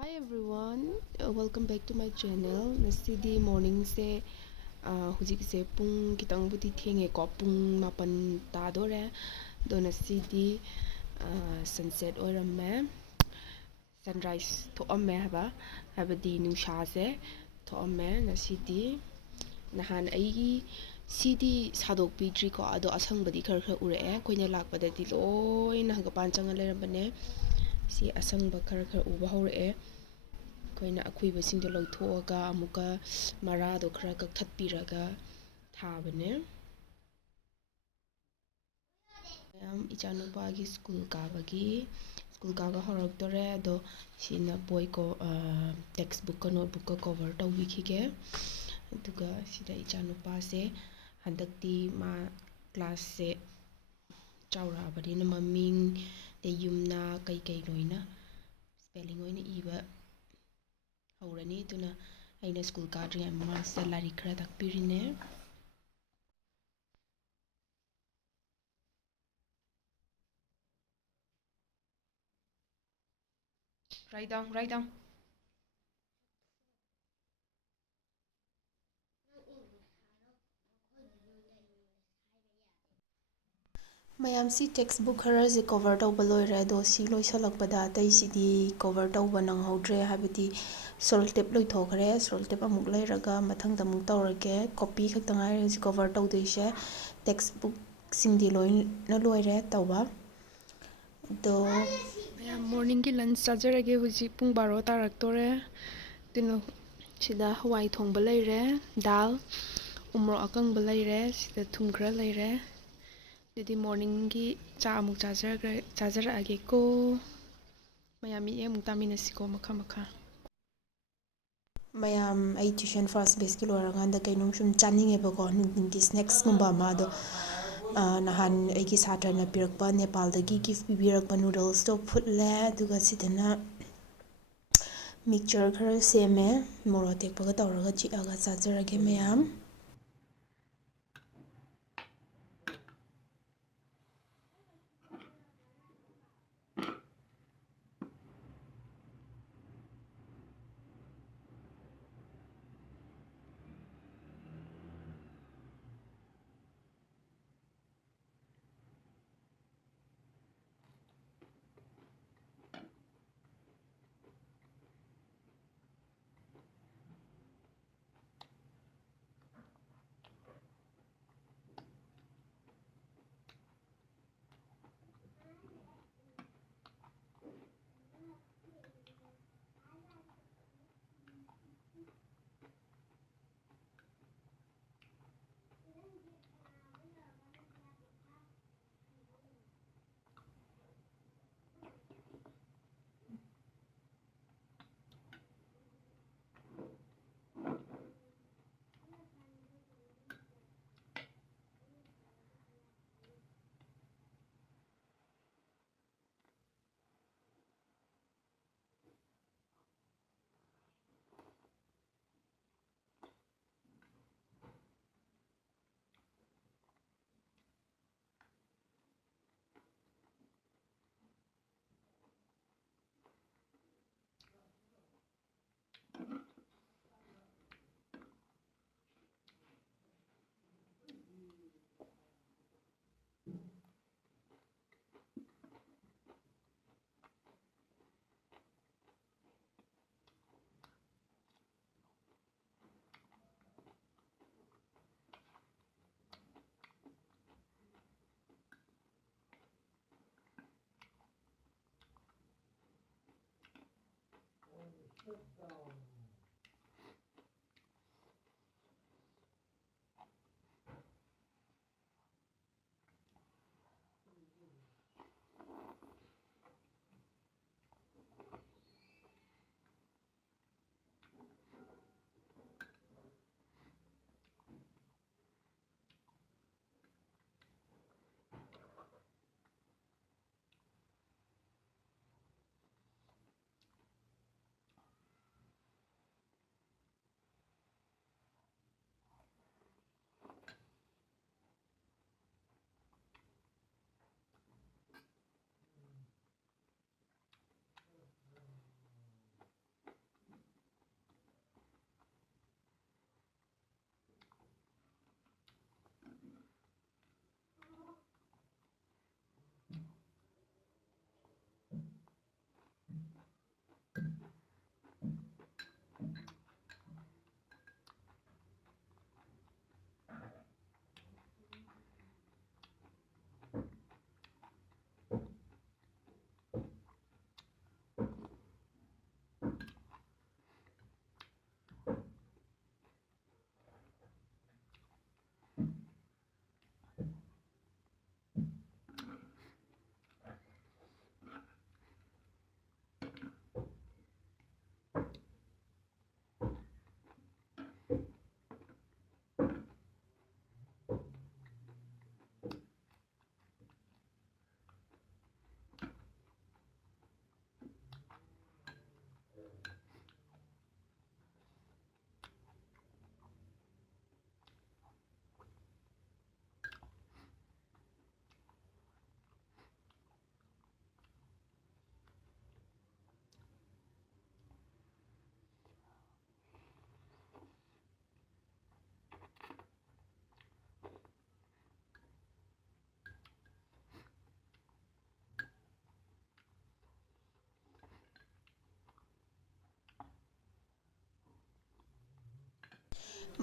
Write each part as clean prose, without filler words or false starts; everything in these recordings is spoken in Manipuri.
Hi everyone, welcome back to my channel. Nasidi morning se hujik se pung kitang budi thenge ko pung mapan ta dore do nasidi sunset oiramme sunrise thoamme haba habadi nungsha se thoamme nasidi nahan aigi sidi sadok pidri ko ado asang khar khar ure koina lakpadadi loina hagapan changa lerambane si asang khar khar uba hore ꯑꯩꯈꯣꯏꯅ ꯑꯈꯨꯏꯕꯁꯤꯡꯗꯣ ꯂꯧꯊꯣꯛꯑꯒ ꯑꯃꯨꯛꯀ ꯃꯔꯥꯗꯣ ꯈꯔ ꯀꯛꯊꯠꯄꯤꯔꯒ ꯊꯥꯕꯅꯦ ꯃꯌꯥꯝ ꯏꯆꯥꯅꯨꯄꯥꯒꯤ ꯁ꯭ꯀꯨꯜ ꯀꯥꯕ ꯍꯧꯔꯛꯇꯣꯔꯦ ꯑꯗꯣ ꯁꯤꯅ ꯕꯣꯏ ꯇꯦꯛꯁ ꯕꯨꯛꯀ ꯅꯣꯠꯕꯨꯛꯀ ꯀꯣꯚꯔ ꯇꯧꯕꯤꯈꯤꯒꯦ ꯑꯗꯨꯒ ꯁꯤꯗ ꯏꯆꯥꯅꯨꯄꯥꯁꯦ ꯍꯟꯗꯛꯇꯤ ꯃꯥ ꯀ꯭ꯂꯥꯁꯁꯦ ꯆꯥꯎꯔꯛꯑꯕꯅꯤꯅ ꯃꯃꯤꯡ ꯑꯗꯩ ꯌꯨꯝꯅ ꯀꯩꯀꯩ ꯂꯣꯏꯅ ꯁ꯭ꯄꯦꯂꯤꯡ ꯑꯣꯏꯅ ꯏꯕ ꯍꯧꯔꯅꯤ ꯑꯗꯨꯅ ꯑꯩꯅ ꯁ꯭ꯀꯨꯜ ꯀꯥꯗ꯭ꯔꯤꯉꯩ ꯃꯃꯥꯡꯁꯤꯗ ꯂꯥꯏꯔꯤꯛ ꯈꯔ ꯇꯥꯛꯄꯤꯔꯤꯅꯦ write down ꯃꯌꯥꯝꯁꯤ ꯇꯦꯛꯁ ꯕꯨꯛ ꯈꯔꯁꯦ ꯀꯣꯚꯔ ꯇꯧꯕ ꯂꯣꯏꯔꯦ ꯑꯗꯣ ꯁꯤ ꯂꯣꯏꯁꯤꯜꯂꯛꯄꯗ ꯑꯇꯩꯁꯤꯗꯤ ꯀꯣꯚꯔ ꯇꯧꯕ ꯅꯪꯍꯧꯗ꯭ꯔꯦ ꯍꯥꯏꯕꯗꯤ ꯁꯣꯜ ꯇꯦꯞ ꯂꯣꯏꯊꯣꯛꯈ꯭ꯔꯦ ꯁꯣꯜ ꯇꯦꯞ ꯑꯃꯨꯛ ꯂꯩꯔꯒ ꯃꯊꯪꯗ ꯑꯃꯨꯛ ꯇꯧꯔꯒꯦ ꯀꯣꯄꯤ ꯈꯛꯇ ꯉꯥꯏꯔꯦ ꯍꯧꯖꯤꯛ ꯀꯣꯚꯔ ꯇꯧꯗꯣꯏꯁꯦ ꯇꯦꯛꯁ ꯕꯨꯛꯁꯤꯡꯗꯤ ꯂꯣꯏꯅ ꯂꯣꯏꯔꯦ ꯇꯧꯕ ꯑꯗꯣ ꯃꯌꯥꯝ ꯃꯣꯔꯅꯤꯡꯒꯤ ꯂꯟꯁ ꯆꯥꯖꯔꯒꯦ ꯍꯧꯖꯤꯛ ꯄꯨꯡ 12 ꯇꯥꯔꯛꯇꯣꯔꯦ ꯑꯗꯨꯅ ꯁꯤꯗ ꯍꯋꯥꯏ ꯊꯣꯡꯕ ꯂꯩꯔꯦ ꯗꯥꯜ ꯎꯃꯣꯔꯣꯛ ꯑꯀꯪꯕ ꯂꯩꯔꯦ ꯁꯤꯗ ꯊꯨꯝ ꯈꯔ ꯂꯩꯔꯦ ꯑꯗꯨꯗꯤ ꯃꯣꯔꯅꯤꯡꯒꯤ ꯆꯥ ꯑꯃꯨꯛ ꯆꯥꯖꯔꯛꯑꯒꯦꯀꯣ ꯃꯌꯥꯝ ꯃꯤꯠꯌꯦꯡ ꯑꯃꯨꯛ ꯇꯥꯃꯤꯟꯅꯁꯤꯀꯣ ꯃꯈꯥ ꯃꯌꯥꯝ ꯑꯩ ꯇ꯭ꯋꯤꯁꯟ ꯐꯥꯔꯁ ꯕꯦꯁꯀꯤ ꯂꯣꯏꯔꯀꯥꯟꯗ ꯀꯩꯅꯣꯝ ꯁꯨꯝ ꯆꯥꯅꯤꯡꯉꯦꯕꯀꯣ ꯅꯨꯡꯊꯤꯟꯒꯤ ꯁ꯭ꯅꯦꯛꯁꯀꯨꯝꯕ ꯑꯃ ꯑꯗꯣ ꯅꯍꯥꯟ ꯑꯩꯒꯤ ꯁꯥꯇ꯭ꯔꯅ ꯄꯤꯔꯛꯄ ꯅꯦꯄꯥꯜꯗꯒꯤ ꯒꯤꯐ ꯄꯤꯕꯤꯔꯛꯄ ꯅꯨꯗꯜꯁꯇꯣ ꯐꯨꯠꯂꯦ ꯑꯗꯨꯒ ꯁꯤꯗꯅ ꯃꯤꯛꯆꯔ ꯈꯔ ꯁꯦꯝꯃꯦ ꯃꯣꯔꯣꯛ ꯑꯇꯦꯛꯄꯒ ꯇꯧꯔꯒ ꯆꯤꯛꯑꯒ ꯆꯥꯖꯔꯒꯦ ꯃꯌꯥꯝ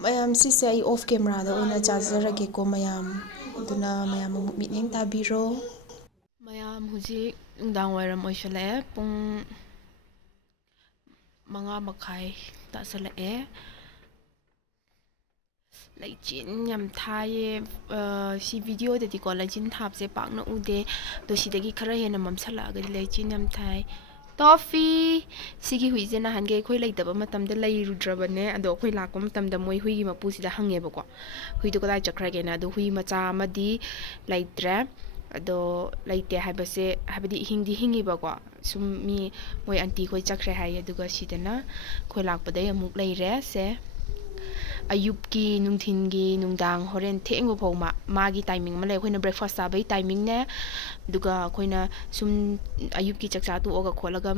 ꯃꯌꯥꯝ ꯁꯤꯁꯦ ꯑꯩ ꯑꯣꯐ ꯀꯦꯃꯦꯔꯥꯗ ꯑꯣꯏꯅ ꯆꯥꯖꯔꯒꯦꯀꯣ ꯃꯌꯥꯝ, ꯑꯗꯨꯅ ꯃꯌꯥꯝ ꯑꯃꯨꯛ ꯃꯤꯠꯌꯦꯡ ꯇꯥꯕꯤꯔꯣ꯫ ꯃꯌꯥꯝ ꯍꯧꯖꯤꯛ ꯅꯨꯡꯗꯥꯡ ꯋꯥꯏꯔꯝ ꯑꯣꯏꯁꯜꯂꯛꯑꯦ, ꯄꯨꯡ 5:30 ꯇꯥꯁꯜꯂꯛꯑꯦ꯫ ꯂꯩꯆꯤꯟ ꯌꯥꯝ ꯊꯥꯏꯌꯦ, ꯁꯤ ꯚꯤꯗꯤꯑꯣꯗꯗꯤꯀꯣ ꯂꯩꯆꯤꯟ ꯊꯥꯕꯁꯦ ꯄꯥꯛꯅ ꯎꯗꯦ, ꯑꯗꯣ ꯁꯤꯗꯒꯤ ꯈꯔ ꯍꯦꯟꯅ ꯃꯝꯁꯜꯂꯛꯑꯒꯗꯤ ꯂꯩꯆꯤꯟ ꯌꯥꯝ ꯊꯥꯏ꯫ ꯇꯣꯐꯤ! ꯁꯤꯒꯤ ꯍꯨꯏꯁꯦ ꯅꯍꯥꯟꯒꯩ ꯑꯩꯈꯣꯏ ꯂꯩꯇꯕ ꯃꯇꯝꯗ ꯂꯩꯔꯨꯗ꯭ꯔꯕꯅꯦ, ꯑꯗꯣ ꯑꯩꯈꯣꯏ ꯂꯥꯛꯄ ꯃꯇꯝꯗ ꯃꯣꯏ ꯍꯨꯏꯒꯤ ꯃꯄꯨꯁꯤꯗ ꯍꯪꯉꯦꯕꯀꯣ, ꯍꯨꯏꯗꯣ ꯀꯗꯥꯏ ꯆꯠꯈ꯭ꯔꯒꯦꯅ, ꯑꯗꯣ ꯍꯨꯏ ꯃꯆꯥ ꯑꯃꯗꯤ ꯂꯩꯇ꯭ꯔꯦ꯫ ꯑꯗꯣ ꯂꯩꯇꯦ ꯍꯥꯏꯕꯁꯦ, ꯍꯥꯏꯕꯗꯤ ꯍꯤꯡꯗꯤ ꯍꯤꯡꯉꯤꯕꯀꯣ, ꯁꯨꯝ ꯃꯣꯏ ꯑꯟꯇꯤꯈꯣꯏ ꯆꯠꯈ꯭ꯔꯦ ꯍꯥꯏꯌꯦ꯫ ꯑꯗꯨꯒ ꯁꯤꯗꯅ ꯑꯩꯈꯣꯏ ꯂꯥꯛꯄꯗꯩ ꯑꯃꯨꯛ ꯂꯩꯔꯦ ꯁꯦ꯫ ꯑꯌꯨꯛꯀꯤ, ꯅꯨꯡꯊꯤꯟꯒꯤ, ꯅꯨꯡꯗꯥꯡ, ꯍꯣꯔꯦꯟ ꯊꯦꯡꯕ ꯐꯥꯎ ꯃꯥꯒꯤ ꯇꯥꯏꯃꯤꯡ ꯑꯃ ꯂꯩ꯫ ꯑꯩꯈꯣꯏꯅ ꯕ꯭ꯔꯦꯛꯐꯥꯁ ꯆꯥꯕꯒꯤ ꯇꯥꯏꯃꯤꯡꯅꯦ, ꯑꯗꯨꯒ ꯑꯩꯈꯣꯏꯅ ꯁꯨꯝ ꯑꯌꯨꯛꯀꯤ ꯆꯥꯛꯆꯥ ꯇꯣꯛꯑꯒ ꯈꯣꯠꯂꯒ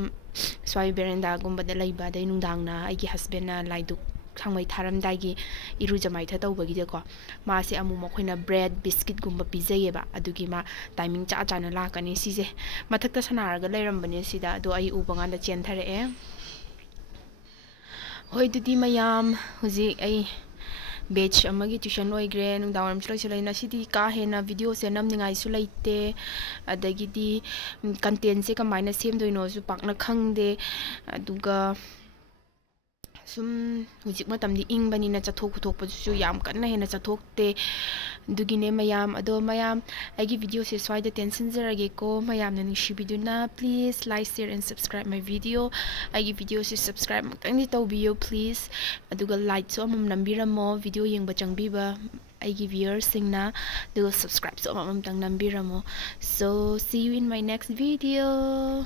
ꯁ꯭ꯋꯥꯏ ꯕꯦꯔꯦꯟꯗꯥꯒꯨꯝꯕꯗ ꯂꯩꯕ, ꯑꯗꯩ ꯅꯨꯡꯗꯥꯡꯅ ꯑꯩꯒꯤ ꯍꯁꯕꯦꯟꯅ ꯂꯥꯏꯗꯨꯛ ꯊꯥꯡꯃꯩ ꯊꯥꯔꯝꯗꯥꯏꯒꯤ ꯏꯔꯨꯖ ꯃꯥꯏꯊ ꯇꯧꯕꯒꯤꯗꯀꯣ, ꯃꯥꯁꯦ ꯑꯃꯨꯛ ꯑꯩꯈꯣꯏꯅ ꯕ꯭ꯔꯦꯗ ꯕꯤꯁꯀꯤꯠꯀꯨꯝꯕ ꯄꯤꯖꯩꯌꯦꯕ, ꯑꯗꯨꯒꯤ ꯃꯥ ꯇꯥꯏꯃꯤꯡ ꯆꯥ ꯆꯥꯅ ꯂꯥꯛꯀꯅꯤ꯫ ꯁꯤꯁꯦ ꯃꯊꯛꯇ ꯁꯥꯟꯅꯔꯒ ꯂꯩꯔꯝꯕꯅꯦ ꯁꯤꯗ, ꯑꯗꯣ ꯑꯩ ꯎꯕ ꯀꯥꯟꯗ ꯆꯦꯟꯊꯔꯛꯑꯦ꯫ ꯍꯣꯏ ꯑꯗꯨꯗꯤ ꯃꯌꯥꯝ, ꯍꯧꯖꯤꯛ ꯑꯩ ꯕꯦꯠꯆ ꯑꯃꯒꯤ ꯇ꯭ꯋꯤꯁꯟ ꯂꯣꯏꯈ꯭ꯔꯦ, ꯅꯨꯡꯗꯥꯡ ꯋꯥꯏꯔꯝꯁꯨ ꯂꯣꯏꯁꯤꯜꯂꯛꯑꯦ꯫ ꯉꯁꯤꯗꯤ ꯀꯥ ꯍꯦꯟꯅ ꯚꯤꯗꯤꯑꯣꯁꯦ ꯅꯝꯅꯤꯡꯉꯥꯏꯁꯨ ꯂꯩꯇꯦ, ꯑꯗꯒꯤꯗꯤ ꯀꯟꯇꯦꯟꯁꯦ ꯀꯃꯥꯏꯅ ꯁꯦꯝꯗꯣꯏꯅꯣꯁꯨ ꯄꯥꯛꯅ ꯈꯪꯗꯦ, ꯑꯗꯨꯒ ꯁꯨꯝ ꯍꯧꯖꯤꯛ ꯃꯇꯝꯗꯤ ꯏꯪꯕꯅꯤꯅ ꯆꯠꯊꯣꯛ ꯈꯣꯠꯊꯣꯛꯄꯗꯨꯁꯨ ꯌꯥꯝ ꯀꯟꯅ ꯍꯦꯟꯅ ꯆꯠꯊꯣꯛꯇꯦ, ꯑꯗꯨꯒꯤꯅꯦ ꯃꯌꯥꯝ꯫ ꯑꯗꯣ ꯃꯌꯥꯝ, ꯑꯩꯒꯤ ꯚꯤꯗꯤꯑꯣꯁꯦ ꯁ꯭ꯋꯥꯏꯗ ꯇꯦꯟꯁꯤꯟꯖꯔꯒꯦꯀꯣ, ꯃꯌꯥꯝꯅ ꯅꯨꯡꯁꯤꯕꯤꯗꯨꯅ ꯄ꯭ꯂꯤꯖ ꯂꯥꯏꯛ, ꯁꯤꯌꯔ ꯑꯦꯟ ꯁꯕꯁꯀ꯭ꯔꯥꯏꯕ ꯃꯥꯏ ꯚꯤꯗꯤꯑꯣ꯫ ꯑꯩꯒꯤ ꯚꯤꯗꯤꯑꯣꯁꯦ ꯁꯕꯁꯀ꯭ꯔꯥꯏꯕ ꯑꯃꯨꯛꯇꯪꯗꯤ ꯇꯧꯕꯤꯌꯨ ꯄ꯭ꯂꯤꯖ, ꯑꯗꯨꯒ ꯂꯥꯏꯛꯁꯨ ꯑꯃꯃꯝ ꯅꯝꯕꯤꯔꯝꯃꯣ ꯚꯤꯗꯤꯑꯣ ꯌꯦꯡꯕ ꯆꯪꯕꯤꯕ ꯑꯩꯒꯤ ꯚꯤꯌꯔꯁꯤꯡꯅ, ꯑꯗꯨꯒ ꯁꯕꯁꯀ꯭ꯔꯥꯏꯕꯁꯨ ꯑꯃꯃꯝꯇꯪ ꯅꯝꯕꯤꯔꯝꯃꯣ꯫ ꯁꯣ ꯁꯤ ꯌꯨ ꯏꯟ ꯃꯥꯏ ꯅꯦꯛꯁ ꯚꯤꯗꯤꯑꯣ꯫